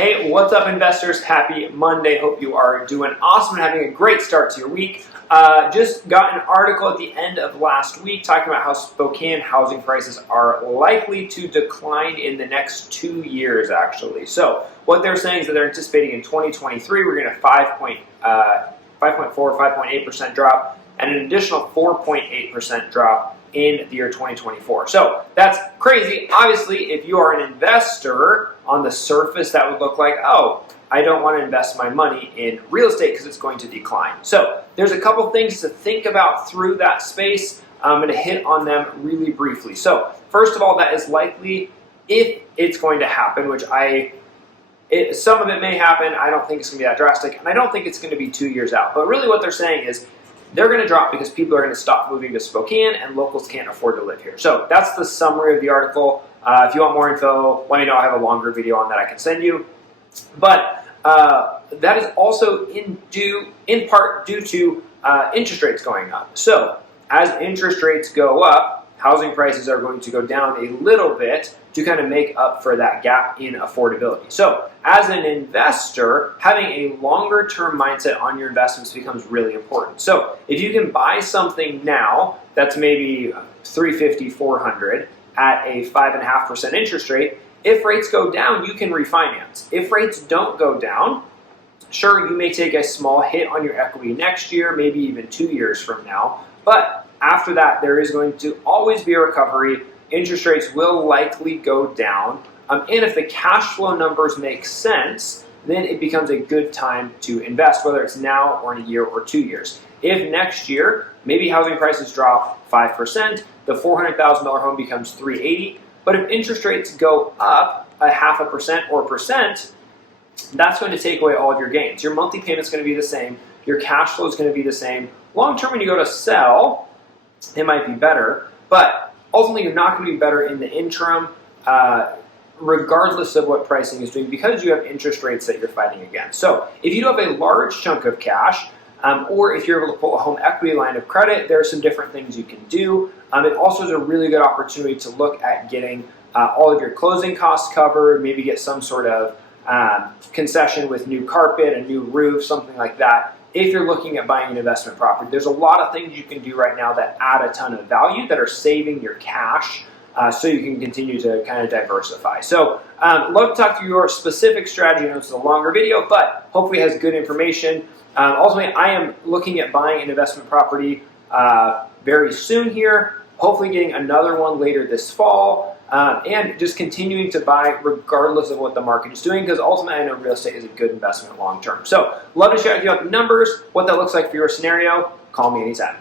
Hey, what's up, investors? Happy Monday. Hope you are doing awesome and having a great start to your week. Just got an article at the end of last week talking about how Spokane housing prices are likely to decline in the next 2 years, actually. So what they're saying is that they're anticipating in 2023 we're going to 5.4 or 5.8% drop and an additional 4.8% drop in the year 2024. So that's crazy. Obviously, if you are an investor, on the surface that would look like, oh, I don't want to invest my money in real estate because it's going to decline. So there's a couple things to think about through that space. I'm going to hit on them really briefly. So first of all, that is likely if it's going to happen, which some of it may happen. I don't think it's going to be that drastic, and I don't think it's going to be 2 years out. But really what they're saying is they're going to drop because people are going to stop moving to Spokane and locals can't afford to live here. So that's the summary of the article. If you want more info, let me know. I have a longer video on that I can send you. But that is also in part due to interest rates going up. So as interest rates go up, housing prices are going to go down a little bit to kind of make up for that gap in affordability. So as an investor, having a longer term mindset on your investments becomes really important. So if you can buy something now that's maybe $350, $400 at a 5.5% interest rate, if rates go down, you can refinance. If rates don't go down, sure, you may take a small hit on your equity next year, maybe even 2 years from now, but after that, there is going to always be a recovery. Interest rates will likely go down. And if the cash flow numbers make sense, then it becomes a good time to invest, whether it's now or in a year or 2 years. If next year, maybe housing prices drop 5%, the $400,000 home becomes $380,000. But if interest rates go up 0.5% or 1%, that's going to take away all of your gains. Your monthly payment is going to be the same. Your cash flow is going to be the same. Long term, when you go to sell, it might be better, but ultimately you're not going to be better in the interim, regardless of what pricing is doing, because you have interest rates that you're fighting against. So if you do have a large chunk of cash, or if you're able to pull a home equity line of credit, there are some different things you can do. It also is a really good opportunity to look at getting all of your closing costs covered, maybe get some sort of concession with new carpet, a new roof, something like that. If you're looking at buying an investment property, there's a lot of things you can do right now that add a ton of value, that are saving your cash, so you can continue to kind of diversify. So love to talk through your specific strategy. I know it's a longer video, but hopefully it has good information. Ultimately, I am looking at buying an investment property very soon here, hopefully getting another one later this fall, and just continuing to buy regardless of what the market is doing, because ultimately I know real estate is a good investment long term. So love to share with you about the numbers, what that looks like for your scenario. Call me anytime.